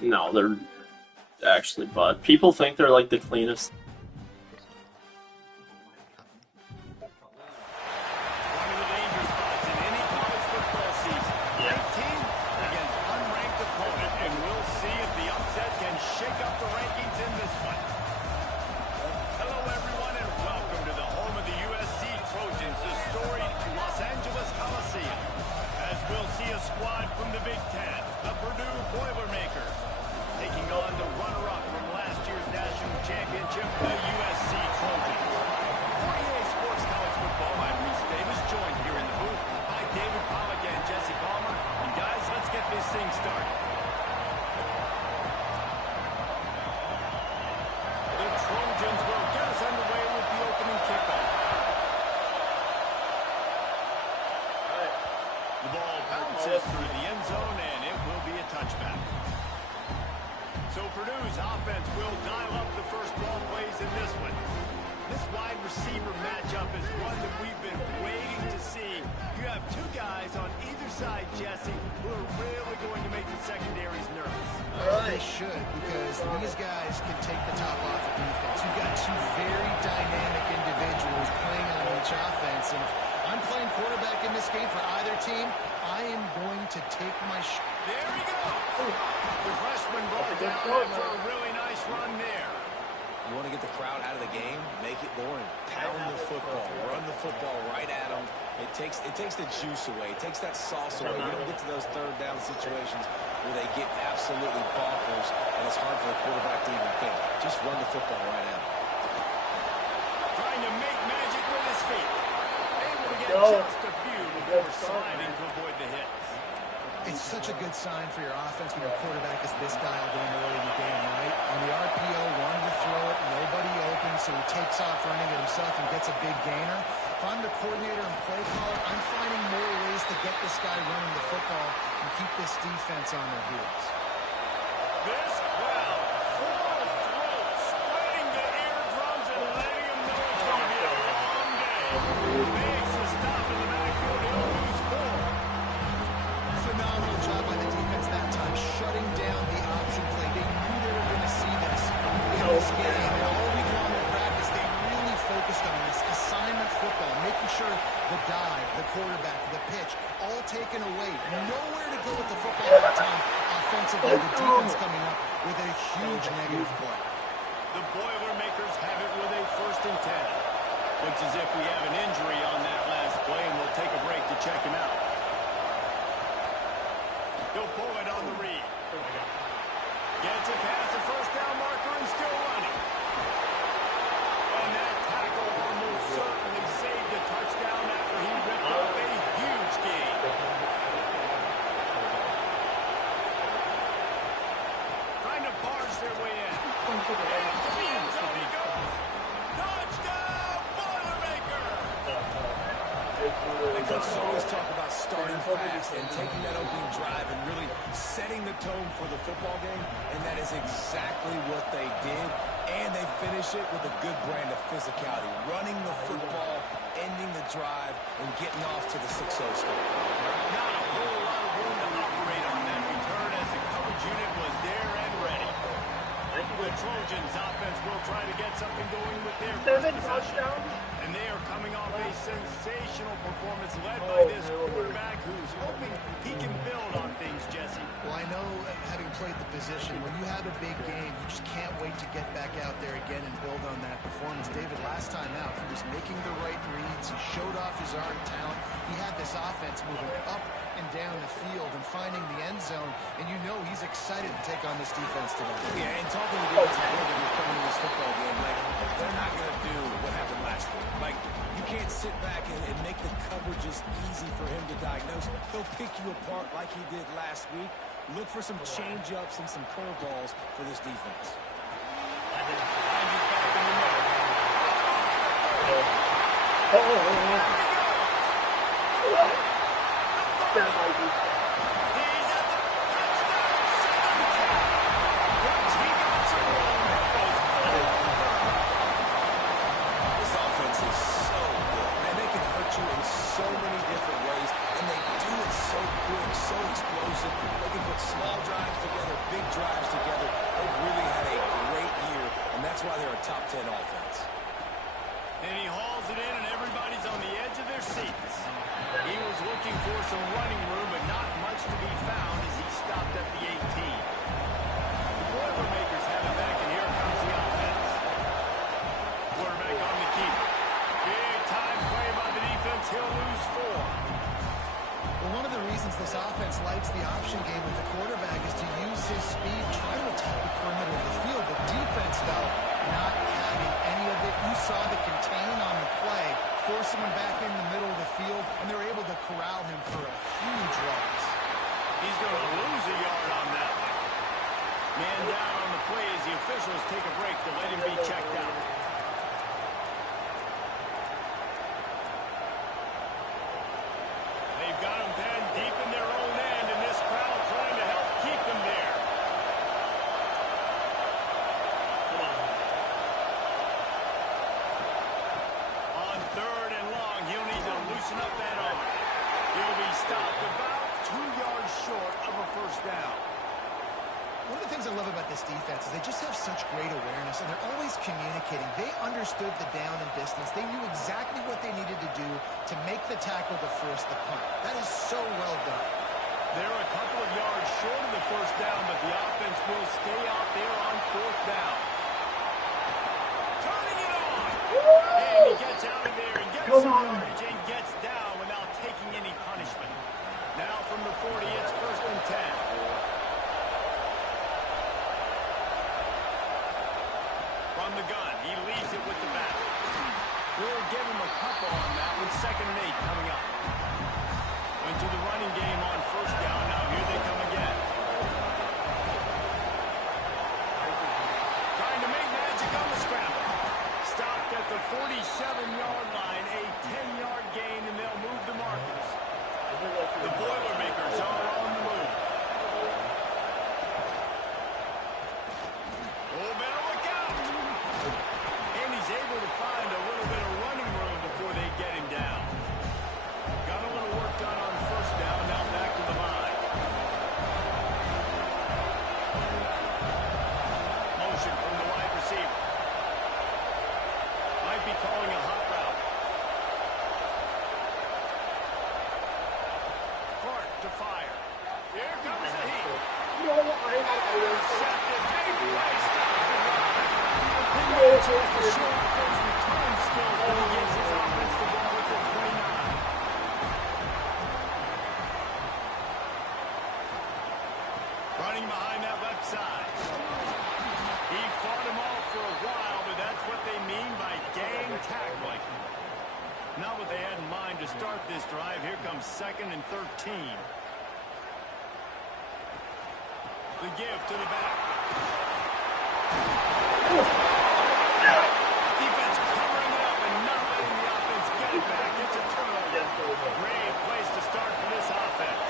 No, they're actually butt. People think they're like the cleanest. Shake up the rankings in this one. Hello, everyone, and welcome to the home of the USC Trojans, the storied Los Angeles Coliseum. As we'll see a squad from the Big Ten, the Purdue Boilermakers, taking on the runner-up from last year's national championship, the USC Trojans. 48 Sports College Football, I'm Reese Davis, joined here in the booth by David Pollack and Jesse Palmer. And guys, let's get this thing started. Trojans will get us underway with the opening kickoff. The ball bounces through the end zone, and it will be a touchback. So Purdue's offense will dial up the first ball plays in this one. This wide receiver matchup is one that we've been waiting to see. You have two guys on either side, Jesse, who are really going to make the secondaries nervous. They should, because these guys can take the top off of defense. You've got two very dynamic individuals playing on each offense, and if I'm playing quarterback in this game for either team, I am going to take my shot. There we go! The freshman brought down for a really nice run there. You want to get the crowd out of the game? Make it boring. Pound the football. Run the football right at them. It takes the juice away. It takes that sauce away. You don't get to those third down situations where they get absolutely bonkers, and it's hard for the quarterback to even think. Just run the football right at them. Trying to make magic with his feet. Able to get just a few before sliding to avoid the hit. It's such a good sign for your offense when your quarterback is this dialed in early in the game, right? On the RPO, wanted to throw it, nobody open, so he takes off running it himself and gets a big gainer. If I'm the coordinator and play caller, I'm finding more ways to get this guy running the football and keep this defense on their heels. This crowd, full of throats, spreading the eardrums and letting them know it's going to be a long day. Makes a stop in the backfield. He'll lose 4. Phenomenal job by the defense that time, shutting down the option play. They knew they were going to see this in this game, and all week long in practice, they really focused on this assignment football, making sure the dive, the quarterback, the pitch, all taken away. Nowhere to go with the football that time. Offensively, the defense coming up with a huge negative play. The Boilermakers have it with a 1st and 10. Looks as if we have an injury on that last play, and we'll take a break to check him out. He'll pull it on the read. Gets it past the first down marker and still running. And that tackle almost certainly saved a touchdown after he ripped up a huge gain. Trying to barge their way in. And to the end zone he goes. Touchdown, Boilermakers! The coaches always talk about starting fast and taking that opening drive and really setting the tone for the football game, and that is exactly what they did, and they finish it with a good brand of physicality, running the football, ending the drive, and getting off to the 6-0 start. Not a whole lot of room to operate on that return as the coverage unit was there and ready. The Trojans offense will try to get something going with their first possession. And they are coming off a sensational performance led by this quarterback who's hoping he can build on things, Jesse. Well, I know, having played the position, when you have a big game, you just can't wait to get back out there again and build on that performance. David, last time out, he was making the right reads. He showed off his arm talent. He had this offense moving up and down the field and finding the end zone, and you know he's excited to take on this defense today. Yeah, and talking to the defensive coordinator coming in this football game, like, they're not going to do what happened last week. Like, you can't sit back and make the coverages easy for him to diagnose. He'll pick you apart like he did last week. Look for some change-ups and some curveballs for this defense. So many different ways, and they do it so quick, so explosive. They can put small drives together, big drives. top 10 offense. And he hauls it in, and everybody's on the edge of their seats. He was looking for some running room, but not much to be found as he stopped at the 18. The Boilermakers have it back, and here comes the offense. Quarterback on the keeper. Big time play by the defense. He'll lose 4. Well, one of the reasons this offense likes the option game with the quarterback is to use his speed, try to attack the perimeter of the field. The defense, though, not having any of it. You saw the contain on the play, forcing him back in the middle of the field, and they're able to corral him for a huge loss. He's going to lose a yard on that one. Man down on the play as the officials take a break to let him be checked out. They've got him pinned deep in their own end, and this crowd trying to help keep them there. On 3rd and long, he'll need to loosen up that arm. He'll be stopped about 2 yards short of a first down. One of the things I love about this defense is they just have such great awareness, and they're always communicating. They understood the down and distance. They knew exactly what they needed to do to make the tackle to force the punt. That is so well done. They're a couple of yards short of the first down, but the offense will stay out there on 4th down. Turning it on! And he gets out of there and gets some yardage and gets down without taking any punishment. Now from the 40, it's 1st and 10. From the gun, he leaves it with the back. We'll give him a couple on that with 2nd and 8 coming up. Into the running game on 1st down. Now here they come again. Trying to make magic on the scramble. Stopped at the 47-yard line. A 10-yard gain, and they'll move the markers. The Boilermakers are on the move. Oh, better look out! And he's able to find a little bit of running room before they get him down. Got a little work done on 1st down, now back to the line. Motion from the wide receiver. Might be calling a hot route. Clark to fire. Here comes the heat. Intercepted. Big play. Stops the run. The short offensive return skills when he gets his offense the ball at the 29. Running behind that left side. He fought him off for a while, but that's what they mean by gang tackling. Not what they had in mind to start this drive. Here comes 2nd and 13. The give to the back. Defense covering it up and not letting the offense get it back. It's a turnover. Great place to start for this offense.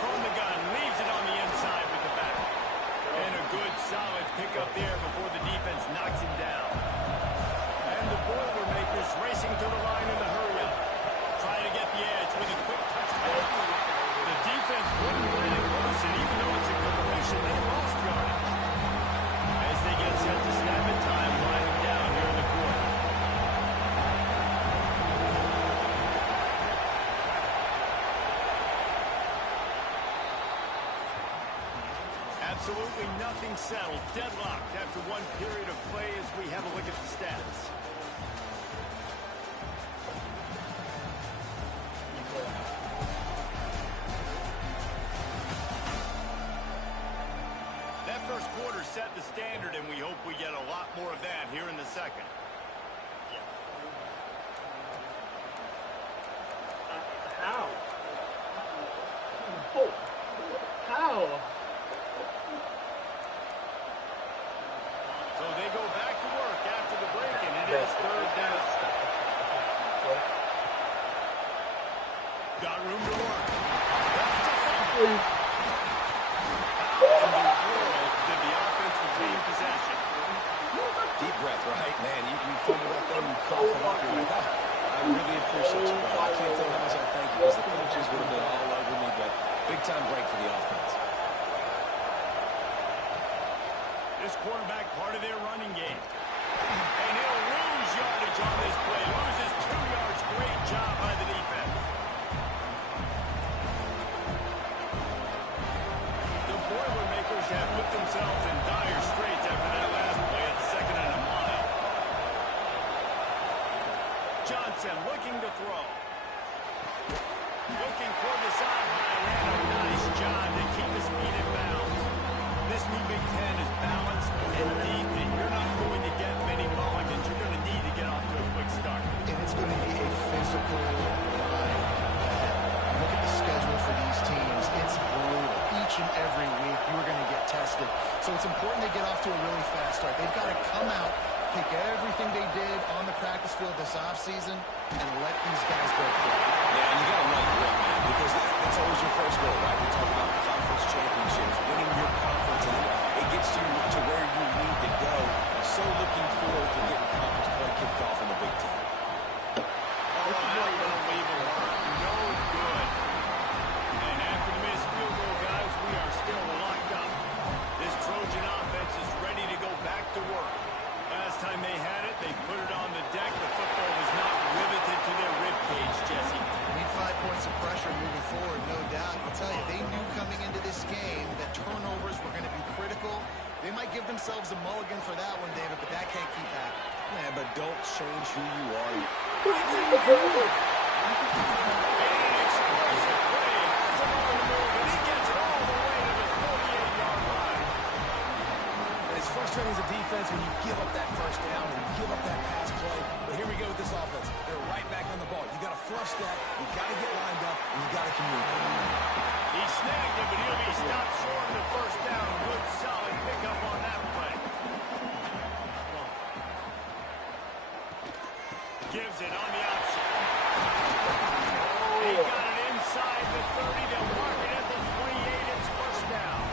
From the gun, leaves it on the inside with the back. And a good solid pickup there before the defense knocks him down. And the Boilermakers racing to the line in the hurry-up. Trying to get the edge with a quick touchdown. The defense wouldn't let it loose, and even though it's a completion, they lost yardage. As they get set to snap it, time winding down here in the quarter. Absolutely nothing settled. Deadlocked after one period of play as we have a look at the stats. That first quarter set the standard, and we hope we get a lot more of that here in the second. How? Oh, how? So they go back to work after the break, and it is 3rd down. Got room to work. How in the world did the offense retain possession? Deep breath, right? Man, you fumble that thing, you cough it up. You're like, I really appreciate you, brother. I can't tell you how much I thank you because the coaches would have been all over me, but big-time break for the offense. This quarterback part of their running game. And he'll lose yardage on this play. Loses 2 yards. Great job by the defense. The Boilermakers have put themselves in dire straits after that last play at 2nd and a mile. Johnson looking to throw. Looking toward the sideline, and a nice job to keep the speed in bounds. This new Big Ten is balanced and deep, and you're not going to get many mulligans. You're going to need to get off to a quick start. And it's going to be a physical ride ahead. Look at the schedule for these teams. It's brutal. Each and every week, you are going to get tested. So it's important they get off to a really fast start. They've got to come out, pick everything they did on the practice field this offseason, and let these guys go play. Yeah, and you got to run great, man, because that's always your first goal, right? We talk about conference championships, winning your conference, and it gets you to where you need to go. So looking forward to getting conference play kicked off in the Big Ten. Oh, unbelievable. No good. And after the missed field goal, guys, we are still locked up. This Trojan offense is ready to go back to work. Last time they had it, they put it on the deck. The football was not riveted to their ribcage, Jesse. They need 5 points of pressure moving forward, no doubt. I'll tell you, they knew coming into this game that turnovers were going to be critical. They might give themselves a mulligan for that one, David, but that can't keep happening. Yeah, but don't change who you are. An explosive play. Has him on the move, and he gets it all the way to the 48-yard line. It's frustrating as a defense when you give up that first down and give up that pass play. But here we go with this offense. They're right back on the ball. You got to flush that. You got to get lined up, and you got to communicate. He snagged it, but he'll be stopped short of the first down. Good, solid pickup on that play. Gives it on the option. He got it inside the 30. They'll mark it at the 28. It's first down.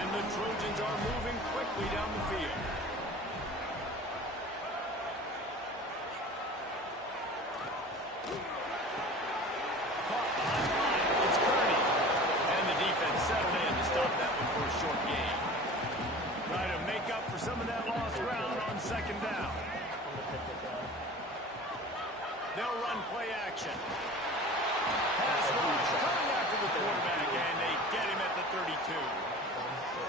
And the Trojans are moving quickly down the field. Caught behind the line. It's Kearney. And the defense settled in to stop that one for a short gain. Try to make up for some of that lost ground on 2nd down. They'll run play action. Pass rush coming after the quarterback, and they get him at the 32.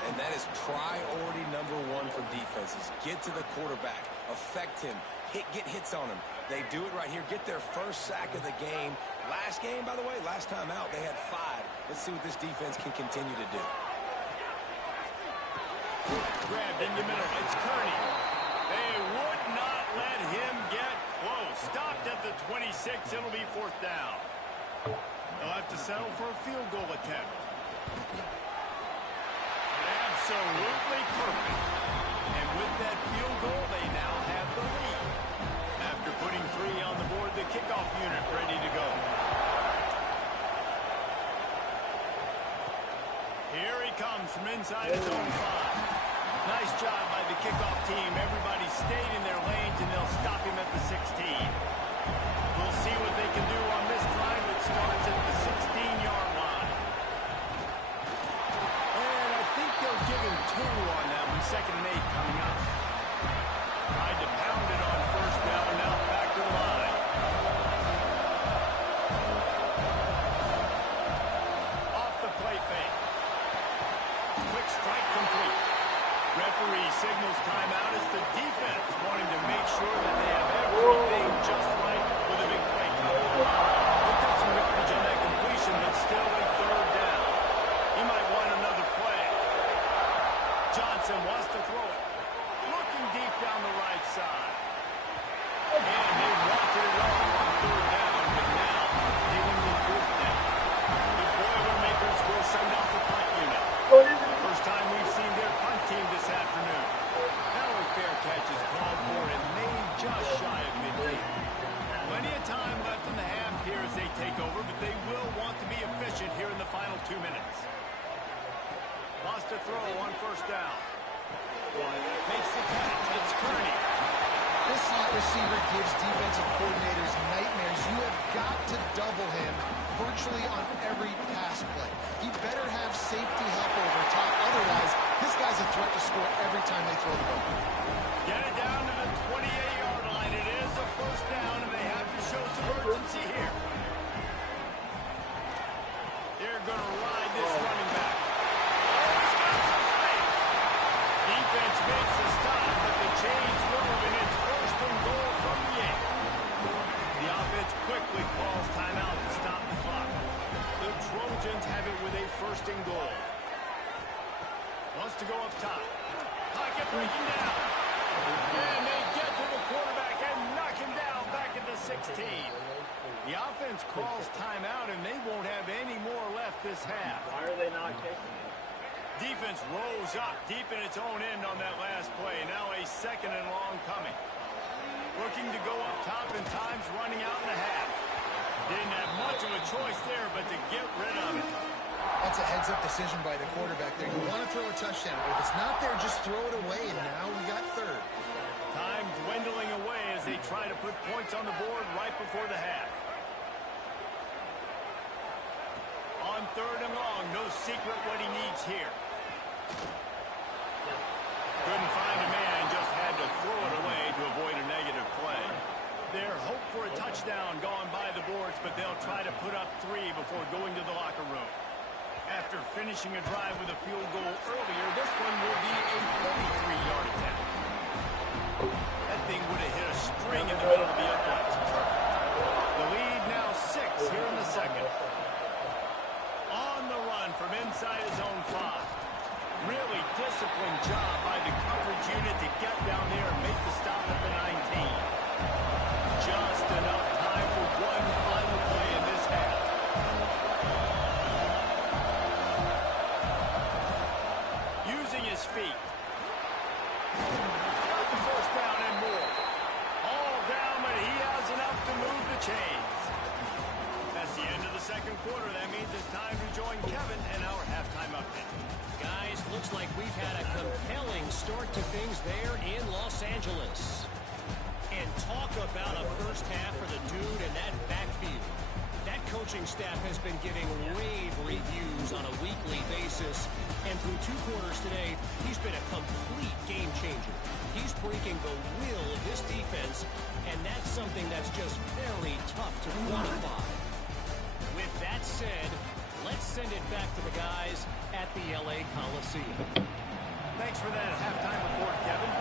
And that is priority number 1 for defenses. Get to the quarterback. Affect him. Get hits on him. They do it right here. Get their first sack of the game. Last game, by the way, last time out, they had 5. Let's see what this defense can continue to do. Grabbed in the middle. It's Kearney. They would not let him get close. Stopped at the 26. It'll be 4th down. They'll have to settle for a field goal attempt. Absolutely perfect. And with that field goal, they now have the lead. After putting 3 on the board, the kickoff unit ready to go. Here he comes from inside his own 5. Nice job by the kickoff team. Everybody stayed in their lanes, and they'll stop him at the 16. We'll see what they can do on this drive. It starts at the 16-yard line. And I think they'll give him 2 on that one. 2nd and 8 coming up. Tried to pound it on 1st down. Now back to the line. Off the play fake. Quick strike complete. Referee signals timeout as the defense wanting to make sure that they have everything just right with a big play coming. Looked up some yardage on that completion, but still a 3rd down. He might want another play. Johnson wants to throw it. Looking deep down the right side. And they wanted it all on 3rd down, but now they will move 4th down. The Boilermakers will send out the punt unit. First time we've seen their punt team this afternoon. Now a fair catch is called for and made just shy of midfield. Plenty of time left in the half here as they take over, but they will want to be efficient here in the final 2 minutes. Lost a throw on 1st down. Makes the catch. It's Kearney. This slot receiver gives defensive coordinators nightmares. You have got to double him virtually on every pass play. He better have safety help over top. Otherwise, this guy's a threat to score every time they throw the ball. Get it down to the 28-yard line. It is a first down, and they have to show some urgency here. They're going to ride this running back. Oh, he's got some space. Defense makes a stop, but the chains move, and it's first and goal from the 8. The offense quickly calls timeout to stop the clock. The Trojans have it with a first and goal. Wants to go up top. Pocket breaking down. And they get to the quarterback and knock him down back at the 16. The offense calls timeout, and they won't have any more left this half. Why are they not taking it? Defense rolls up deep in its own end on that last play. Now a second and long coming. Looking to go up top, and time's running out in the half. Didn't have much of a choice there, but to get rid of it. That's a heads-up decision by the quarterback there. You want to throw a touchdown, but if it's not there, just throw it away, and now we got third. Time dwindling away as they try to put points on the board right before the half. On third and long, no secret what he needs here. Couldn't find a man, just had to throw it away to avoid a negative play. Their hope for a touchdown gone by the boards, but they'll try to put up 3 before going to the locker room. After finishing a drive with a field goal earlier, this one will be a 43-yard attack. That thing would have hit a string in the middle of the uprights. Perfect. The lead now 6 here in the second. On the run from inside his own 5. Really disciplined job by the coverage unit to get down there and make the stop at the 19. Just enough time for one final play in this half. Using his feet. Got the first down and more. All down, but he has enough to move the chains. That's the end of the second quarter. That means it's time to join Kevin and our halftime update. Guys, looks like we've had a compelling start to things there in Los Angeles. And talk about a first half for the dude in that backfield. That coaching staff has been giving rave reviews on a weekly basis. And through 2 quarters today, he's been a complete game changer. He's breaking the will of this defense, and that's something that's just very tough to quantify. With that said, let's send it back to the guys at the LA Coliseum. Thanks for that halftime report, Kevin.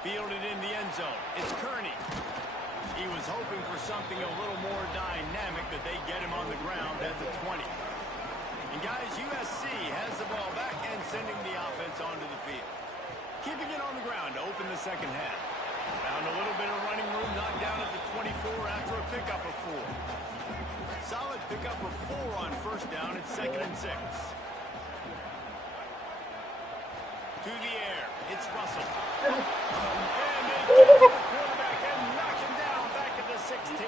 Fielded in the end zone. It's Kearney. He was hoping for something a little more dynamic, but they get him on the ground at the 20. And guys, USC has the ball back and sending the offense onto the field. Keeping it on the ground to open the second half. Found a little bit of running room, knocked down at the 24 after a pickup of 4. Solid pickup of 4 on first down. It's 2nd and 6. To the air. It's Russell. And they get to the quarterback and knock him down back at the 16.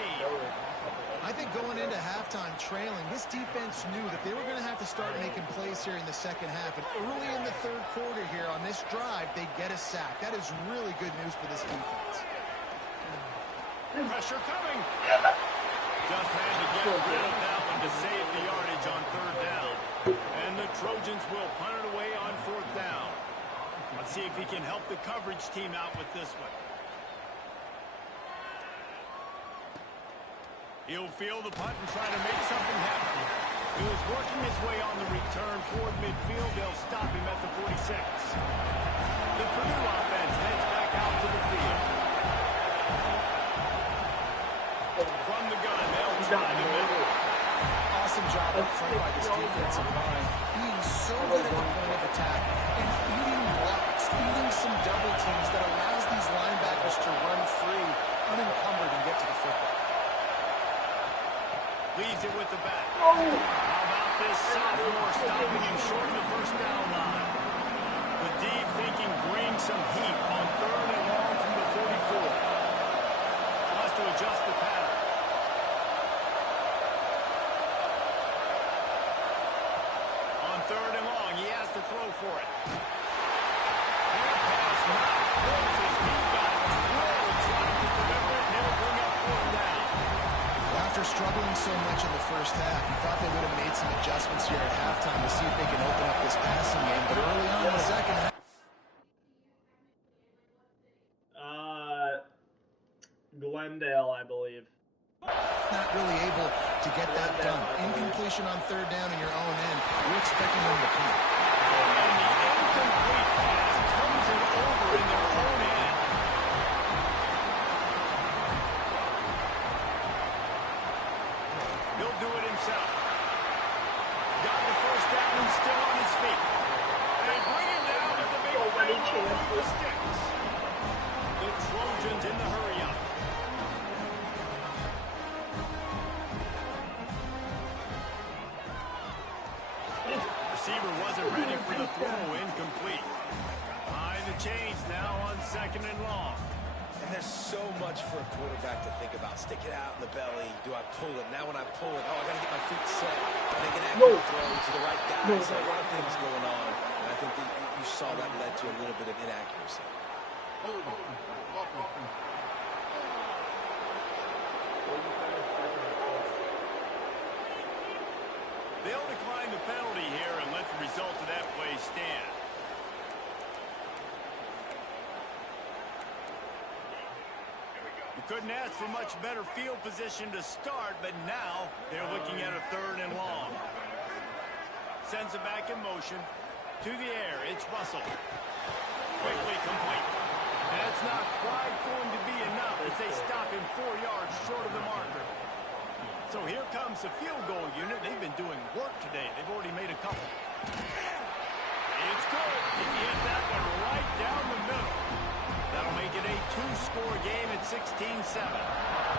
I think going into halftime trailing, this defense knew that they were going to have to start making plays here in the second half. And early in the third quarter here on this drive, they get a sack. That is really good news for this defense. Pressure coming. Just had to get rid of that one to save the yardage on third down. And the Trojans will punt it away on fourth down. Let's see if he can help the coverage team out with this one. He'll field the punt and try to make something happen. He was working his way on the return toward midfield. They'll stop him at the 46. The Purdue offense heads back out to the field. From the gun, they'll try the middle. Awesome job up front by this defensive line. Being so good at the point of attack and eating blocks, eating some double teams that allows these linebackers to run free, unencumbered, and get to the football. Leaves it with the back. How about this sophomore stopping him short of the first down line? The D thinking bring some heat on third and long from the 44. Wants to adjust the pattern. On third and long, he has to throw for it. That pass not closes. He got drilled trying to deliver it, and he'll bring up fourth down. after struggling so much in the first half, you thought they would have made some adjustments here at halftime to see if they can open up this passing game, but early on in the second half, Glendale, I believe. not really able to get that done. Incompletion on third down in your own end. You're expecting them to punt. And the incomplete pass turns it over in their own end. He'll do it himself. Got the first down and still on his feet. They bring him down with the big play over the sticks. The Trojans in the hurry-up. Receiver wasn't ready for the throw, incomplete. Behind the chains now on 2nd and long. And there's so much for a quarterback to think about. Stick it out in the belly. Do I pull it? Now when I pull it, I got to get my feet set. Make an accurate throw to the right guy. So a lot of things going on. And I think that you saw that led to a little bit of inaccuracy. They'll decline the penalty here and let the result of that play stand. You couldn't ask for much better field position to start, but now they're looking at a 3rd and long. Sends it back in motion. To the air, it's Russell. Quickly complete. That's not quite going to be enough as they stop him 4 yards short of the marker. So here comes the field goal unit. They've been doing work today. They've already made a couple. It's good. He hit that one right down the middle. That'll make it a 2-score game at 16-7.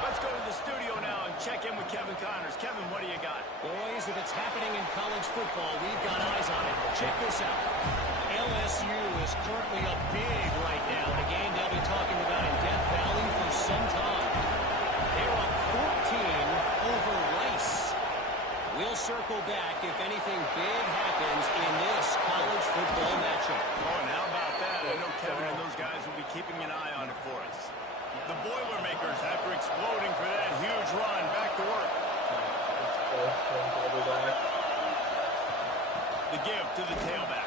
Let's go to the studio now and check in with Kevin Connors. Kevin, what do you got? Boys, if it's happening in college football, we've got eyes on it. Check this out. LSU is currently up big right now. A game they'll be talking about in Death Valley for some time. They're up 14 over Rice. We'll circle back if anything big happens in this college football matchup. Oh, and how about that? I know Kevin and those guys will be keeping an eye on it for us. The Boilermakers, after exploding for that huge run, back to work. The give to the tailback.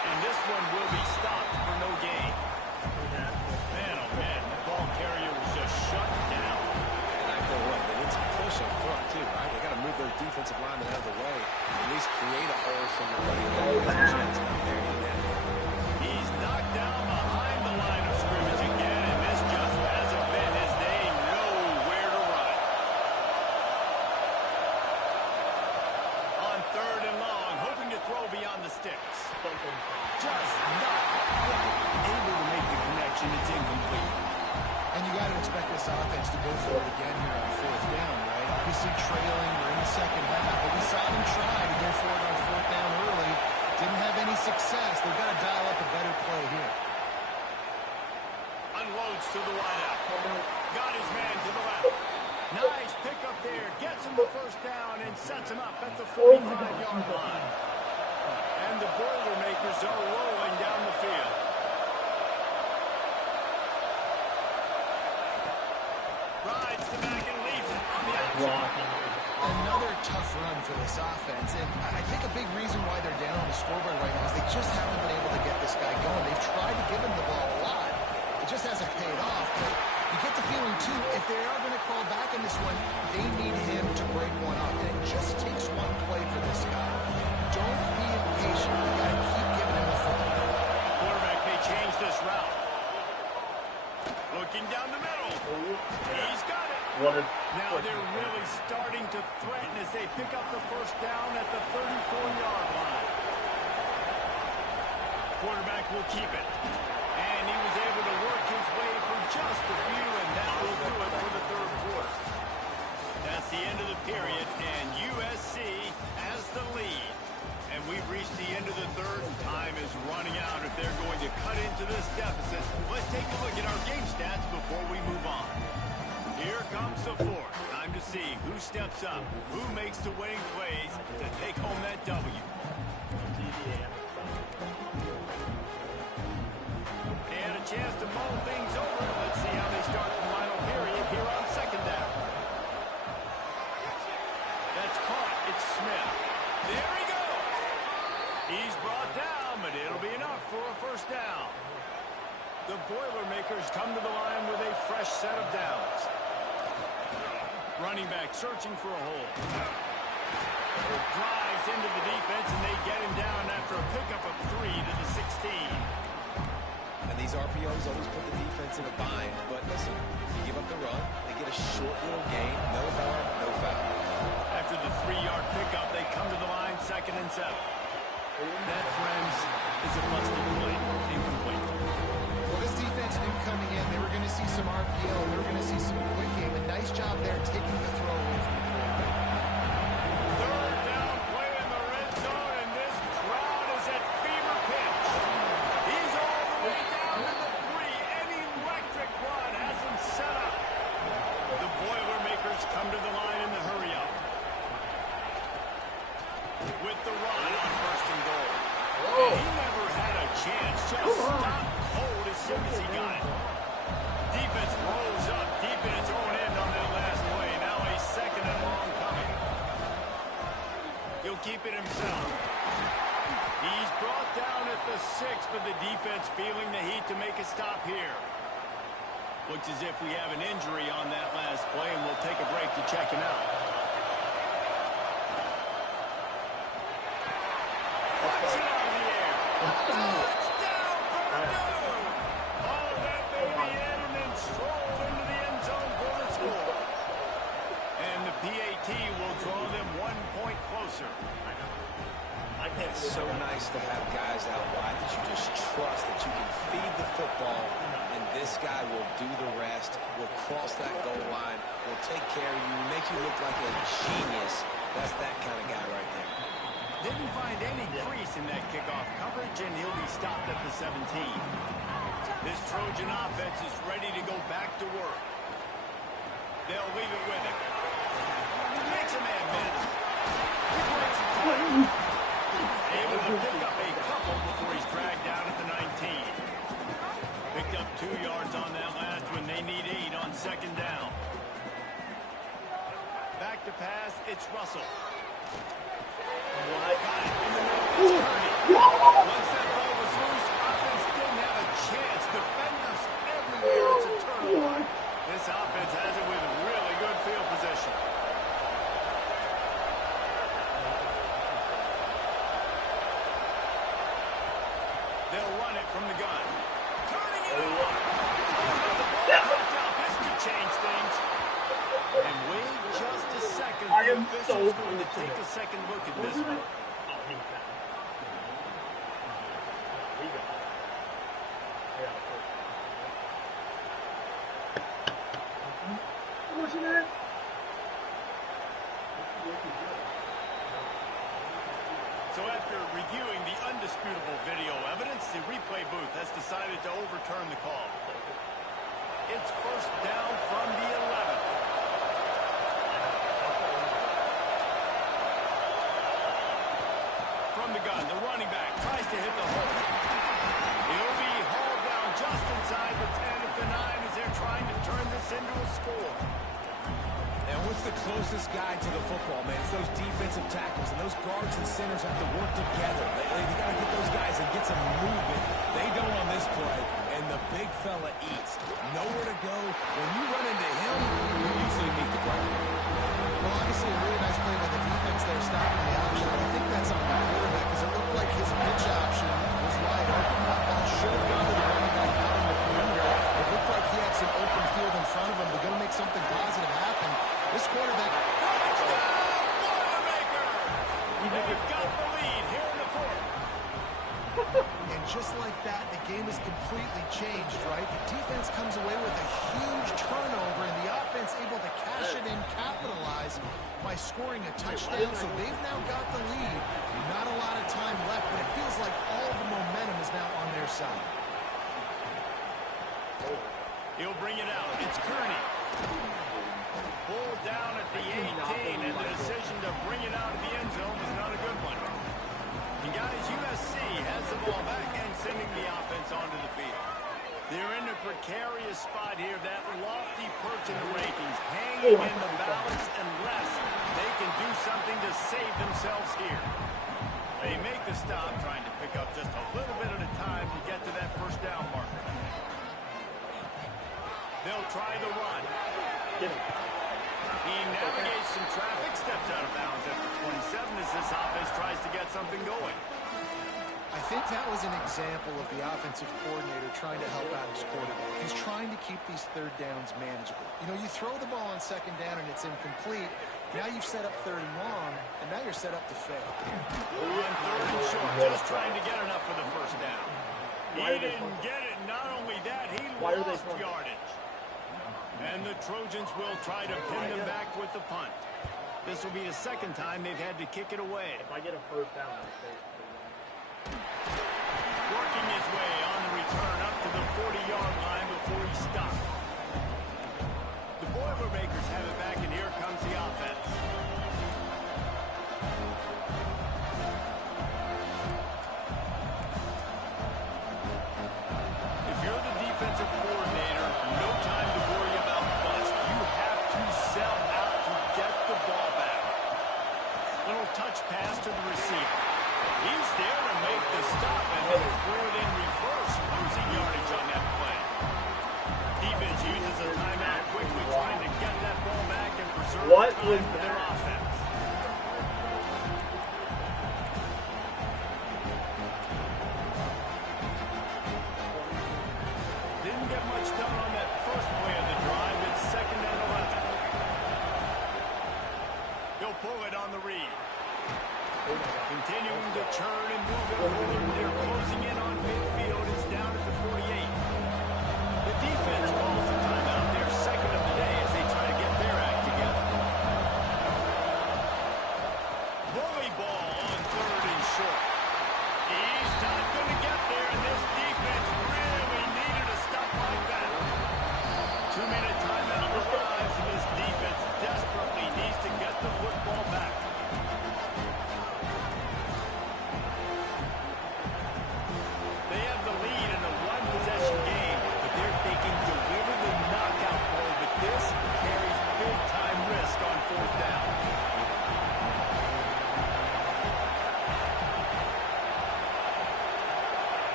And this one will be stopped for no gain. Man, oh man, the ball carrier was just shut down. And I tell you what, they need some push up front too, right? They got to move their defensive linemen out of the way. At least create a hole so your running back has a chance of burying that. He's knocked down behind the line of scrimmage again, and this just hasn't been his day. Nowhere to run. On 3rd and long, hoping to throw beyond the sticks. Just not quite able to make the connection. It's incomplete. And you got to expect this offense to go for it again here on 4th down, right? Obviously trailing, we're in the second half, but we saw them try to go for it on 4th down early. Didn't have any success. They've got to dial up a better play here. Unloads to the wideout. Got his man to the left. Nice pickup there. Gets him the first down and sets him up at the 45-yard line. And the Boilermakers are rolling down the field. Rides the back and leaves it on the outside. Another tough run for this offense, and I think a big reason why they're down on the scoreboard right now is they just haven't been able to get this guy going. They've tried to give him the ball a lot. It just hasn't paid off, but you get the feeling, too, if they are going to call back in this one, they need him to break one up, and it just takes one play for this guy. Don't be impatient. You got to keep giving him the football. Quarterback may change this route. Looking down the middle. He's got it. Now they're really starting to threaten as they pick up the first down at the 34-yard line. Quarterback will keep it. And he was able to work his way for just a few, and that will do it for the 3rd quarter. That's the end of the period, and USC has the lead. And we've reached the end of the 3rd, and time is running out if they're going to cut into this deficit. Let's take a look at our game stats before we move on. Here comes the 4th. Time to see who steps up, who makes the winning plays to take home that W. They had a chance to mull things over. Let's see how they start the final period here on 2nd down. bounds. Running back searching for a hole. Drives into the defense, and they get him down after a pickup of 3 to the 16. And these RPOs always put the defense in a bind. But listen, you give up the run, they get a short little gain, no harm, no foul. After the 3-yard pickup, they come to the line, 2nd and 7. That, friends, is a busted play. Incomplete. Well, this defense knew coming in they were going to see some RPO. They were going to see some quick game. A nice job there taking the throw away from the quarterback. 3rd down play in the red zone, and this crowd is at fever pitch. He's all the way down to the 3. An electric run has him set up. The Boilermakers come to the line in the hurry-up. With the run on 1st and goal. And he never had a chance. Just stopped cold as soon as he got it. Defense rose up deep in its own end on that last play. Now a 2nd and long coming. He'll keep it himself. He's brought down at the 6, but the defense feeling the heat to make a stop here. Looks as if we have an injury on that last play, and we'll take a break to check him out. Puts it out of the air. Touchdown, Purdue! Haul that baby in and then stroll into the end zone for the score. And the PAT will draw them 1 point closer. It's so nice to have guys out wide that you just trust that you can feed the football, and this guy will do the rest, will cross that goal line, will take care of you, make you look like a genius. That's that kind of guy right there. Didn't find any crease in that kickoff coverage, and he'll be stopped at the 17. This Trojan offense is ready to go back to work. They'll leave it with him. Makes a man miss. He breaks a tackle. Able to pick up a couple before he's dragged down at the 19. Picked up 2 yards on that last one. They need 8 on 2nd down. Back to pass, it's Russell. Got it in the middle. It's Kearney. Once that ball was loose, offense didn't have a chance. Defenders everywhere. It's a turnover. This offense has it with really good field position. They'll run it from the gun. Turning it on. This could change things. And wait just a second. The official's going to take a second look at this one. So after reviewing the undisputable video evidence, the replay booth has decided to overturn the call. It's 1st down from the 11. From the gun, the running back tries to hit the hole. He'll be hauled down just inside the 10 at the 9 as they're trying to turn this into a score. And what's the closest guy to the football, man? It's those defensive tackles, and those guards and centers have to work together. They got to get those guys and get some movement. They don't on this play, and the big fella eats. Nowhere to go. When you run into him, you usually meet the ground. Well, obviously a really nice play by the defense there, stopping the option. I think that's on the quarterback because it looked like his pitch option was wide open. That ball should have gone to the running back out in the perimeter. It looked like he had some open field in front of him to go make something positive happen. This quarterback... They've got the lead here in the 4th. And just like that, the game is completely changed, right? The defense comes away with a huge turnover, and the offense able to cash it in, capitalize by scoring a touchdown. So they've now got the lead. Not a lot of time left, but it feels like all the momentum is now on their side. He'll bring it out. It's Kearney. Pulled down at the 18, and the decision to bring it out of the end zone was not a good one. And guys, USC has the ball back and sending the offense onto the field. They're in a precarious spot here, that lofty perch in the rankings, hanging in the balance unless they can do something to save themselves here. They make the stop, trying to pick up just a little bit at a time to get to that 1st down marker. They'll try the run. He navigates some traffic, steps out of bounds at the 27 as this offense tries to get something going. I think that was an example of the offensive coordinator trying to help out his quarterback. He's trying to keep these third downs manageable. You know, you throw the ball on second down and it's incomplete. Now you've set up third and long, and now you're set up to fail. On third and short, just trying to get enough for the first down. He didn't get it. Not only that, he lost yardage. And the Trojans will try to pin them back with the punt. This will be the second time they've had to kick it away. If I get a first down, Working his way on the return up to the 40-yard line before he stopped. The Boilermakers have it back, and here comes the offense. If you're the defensive coordinator, no time to worry about bust. You have to sell out to get the ball back. Little touch pass to the receiver. He's there to make the stop, and then threw it in reverse, losing yardage on that play. Defense uses a timeout quickly, trying to get that ball back and preserve time for their offense. Didn't get much done on that first play of the drive. It's 2nd and 11. He'll pull it on the read. Continuing to turn and move it forward. They're closing in on midfield. It's down at the 48. The defense calls the timeout. Their second of the day as they try to get their act together. Bully ball on third and short. He's not going to get there, and this defense really needed a stop like that. 2-minute timeout arrives, and this defense desperately needs to get the football back. They have the lead in a one-possession game, but they're thinking deliver the knockout blow, but this carries big-time risk on 4th down.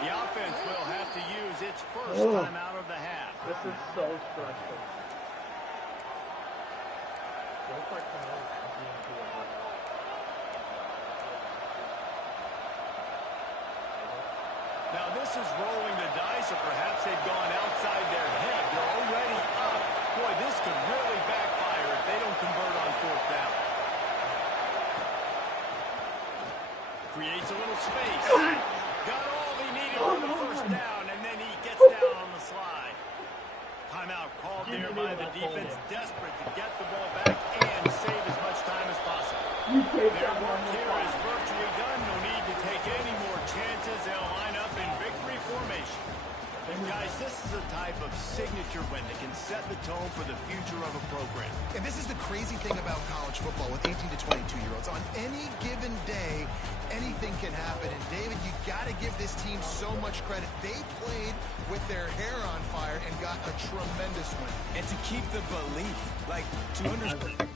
The offense will have to use its first time out of the half. this is so stressful. Looks like Now this is rolling the dice, or perhaps they've gone outside their head. They're already up. Boy, this could really backfire if they don't convert on 4th down. Creates a little space. Got all he needed for the first down, and then he gets down on the slide. Timeout called there by the defense, desperate to get the ball back and save as much time as possible. Their work here is virtually done. No need to take any more chances. They'll line up in victory formation. And guys, this is a type of signature win that can set the tone for the future of a program. And this is the crazy thing about college football with 18 to 22-year-olds. On any given day, anything can happen. And David, you got to give this team so much credit. They played with their hair on fire and got a tremendous win. And to keep the belief, like to understand.